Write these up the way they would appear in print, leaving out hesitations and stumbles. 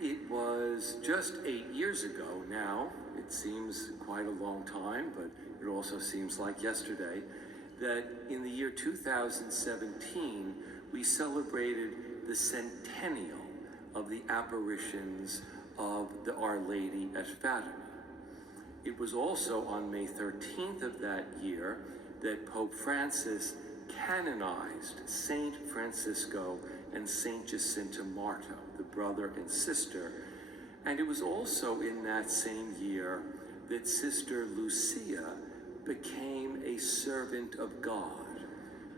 It was just 8 years ago now, it seems quite a long time, but it also seems like yesterday, that in the year 2017, we celebrated the centennial of the apparitions of the Our Lady at Fatima. It was also on May 13th of that year that Pope Francis canonized Saint Francisco and Saint Jacinta Marto, the brother and sister. And it was also in that same year that Sister Lucia became a servant of God,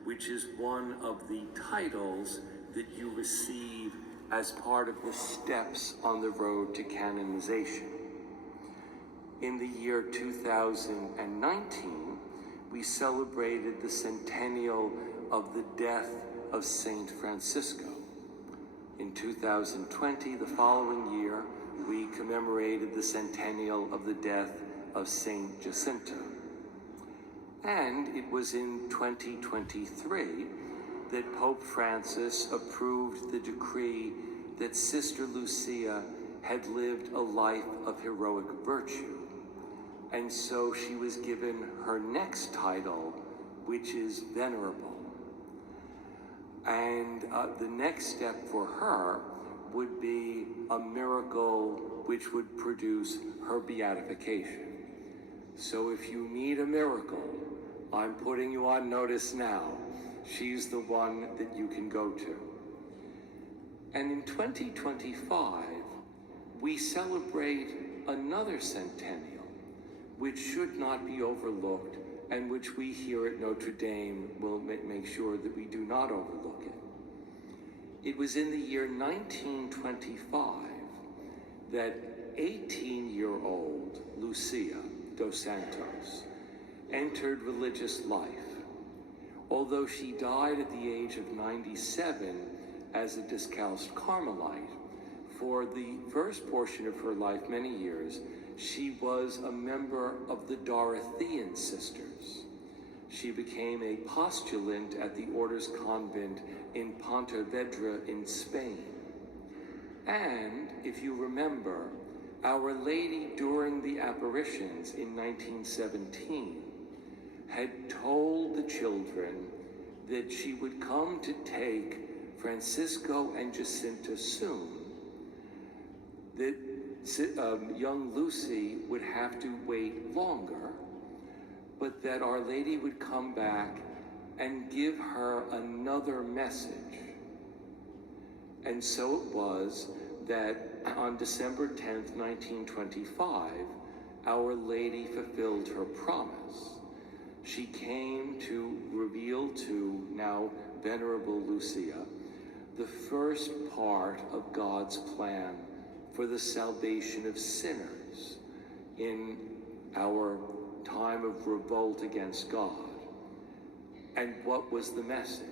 which is one of the titles that you receive as part of the steps on the road to canonization. In the year 2019, we celebrated the centennial of the death of Saint Francisco. In 2020, the following year, we commemorated the centennial of the death of Saint Jacinta. And it was in 2023 that Pope Francis approved the decree that Sister Lucia had lived a life of heroic virtue. And so she was given her next title, which is Venerable. And the next step for her would be a miracle which would produce her beatification. So if you need a miracle, I'm putting you on notice now. She's the one that you can go to. And in 2025, we celebrate another centennial, which should not be overlooked, and which we here at Notre Dame will make sure that we do not overlook it. It was in the year 1925 that 18-year-old Lucia dos Santos entered religious life. Although she died at the age of 97 as a discalced Carmelite, for the first portion of her life, many years, she was a member of the Dorothean Sisters. She became a postulant at the Order's convent in Pontevedra in Spain. And, if you remember, Our Lady during the apparitions in 1917 had told the children that she would come to take Francisco and Jacinta soon, that young Lucy would have to wait longer, but that Our Lady would come back and give her another message. And so it was that on December 10th, 1925, Our Lady fulfilled her promise. She came to reveal to now Venerable Lucia the first part of God's plan for the salvation of sinners in our time of revolt against God. And what was the message?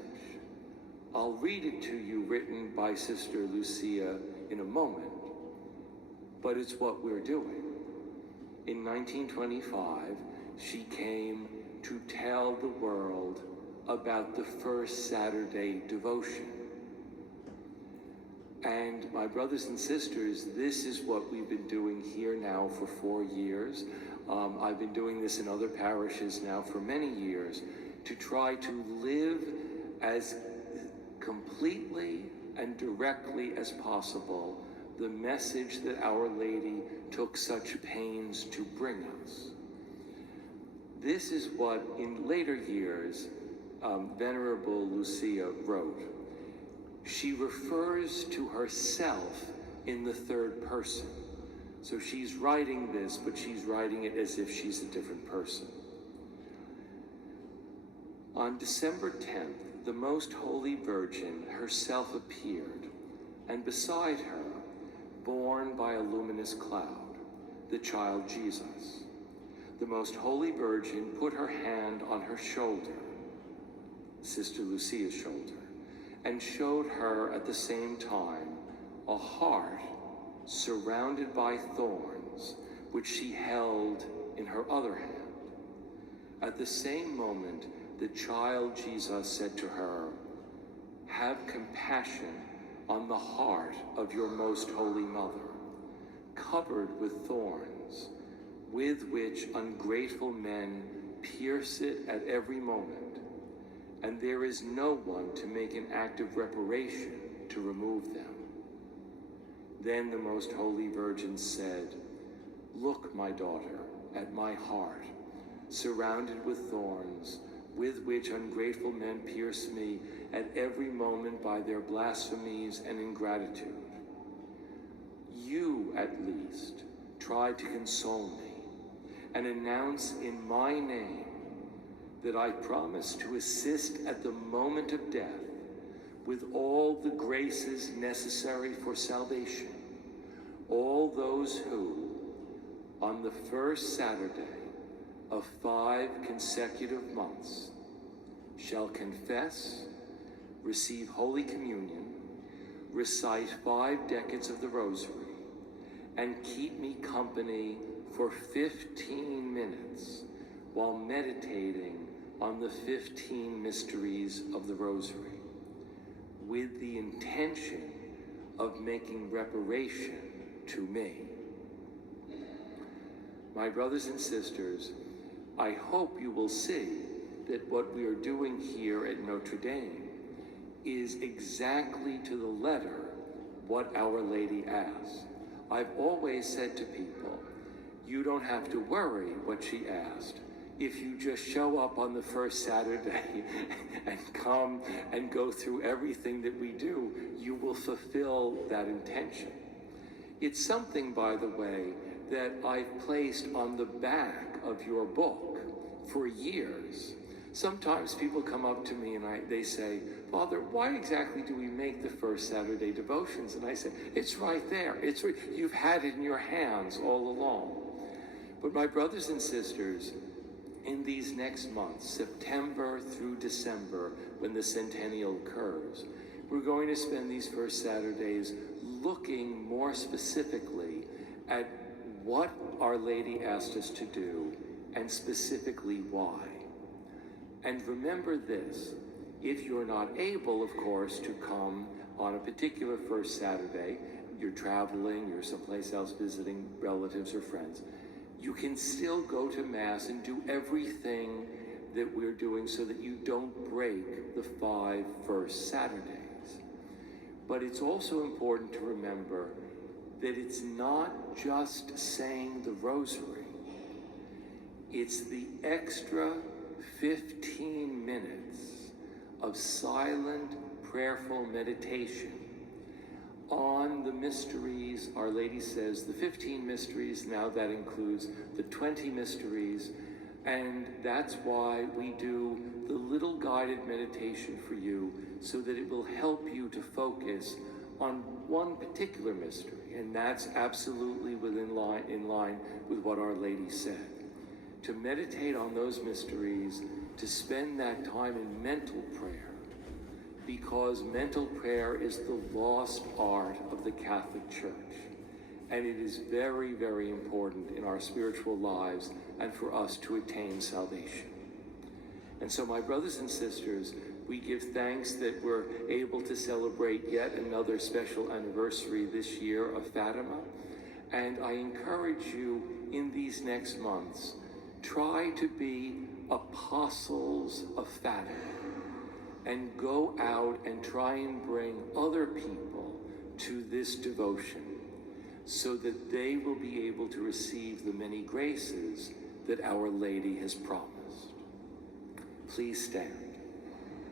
I'll read it to you, written by Sister Lucia in a moment, but it's what we're doing. In 1925, she came to tell the world about the first Saturday devotion. And my brothers and sisters, this is what we've been doing here now for 4 years. I've been doing this in other parishes now for many years, to try to live as completely and directly as possible the message that Our Lady took such pains to bring us. This is what, in later years, Venerable Lucia wrote. She refers to herself in the third person. So she's writing this, but she's writing it as if she's a different person. On December 10th, the Most Holy Virgin herself appeared, and beside her, borne by a luminous cloud, the child Jesus. The Most Holy Virgin put her hand on her shoulder, Sister Lucia's shoulder, and showed her at the same time a heart surrounded by thorns, which she held in her other hand. At the same moment, the child Jesus said to her, "Have compassion on the heart of your most holy mother, covered with thorns, with which ungrateful men pierce it at every moment, and there is no one to make an act of reparation to remove them. Then the most holy Virgin said, "Look, my daughter, at my heart, surrounded with thorns, with which ungrateful men pierce me at every moment by their blasphemies and ingratitude. You, at least, try to console me and announce in my name that I promise to assist at the moment of death with all the graces necessary for salvation, all those who, on the first Saturday of 5 consecutive months, shall confess, receive Holy Communion, recite 5 decades of the Rosary, and keep me company for 15 minutes while meditating on the 15 mysteries of the Rosary, with the intention of making reparation to me." My brothers and sisters, I hope you will see that what we are doing here at Notre Dame is exactly to the letter what Our Lady asked. I've always said to people, you don't have to worry what she asked. If you just show up on the first Saturday and come and go through everything that we do, you will fulfill that intention. It's something, by the way, that I've placed on the back of your book for years. Sometimes people come up to me and they say, "Father, why exactly do we make the first Saturday devotions?" And I say, it's right there. You've had it in your hands all along. But my brothers and sisters, in these next months, September through December, when the centennial occurs, we're going to spend these first Saturdays looking more specifically at what Our Lady asked us to do, and specifically why. And remember this, if you're not able, of course, to come on a particular first Saturday, you're traveling, you're someplace else visiting relatives or friends, you can still go to Mass and do everything that we're doing so that you don't break the 5 first Saturdays. But it's also important to remember that it's not just saying the Rosary. It's the extra 15 minutes of silent, prayerful meditation on the mysteries. Our Lady says the 15 mysteries, now that includes the 20 mysteries, and that's why we do the little guided meditation for you, so that it will help you to focus on one particular mystery, and that's absolutely in line with what Our Lady said. To meditate on those mysteries, to spend that time in mental prayer, because mental prayer is the lost art of the Catholic Church, and it is very, very important in our spiritual lives and for us to attain salvation. And so, my brothers and sisters, we give thanks that we're able to celebrate yet another special anniversary this year of Fatima, and I encourage you in these next months, try to be apostles of Fatima, and go out and try and bring other people to this devotion, so that they will be able to receive the many graces that Our Lady has promised. Please stand.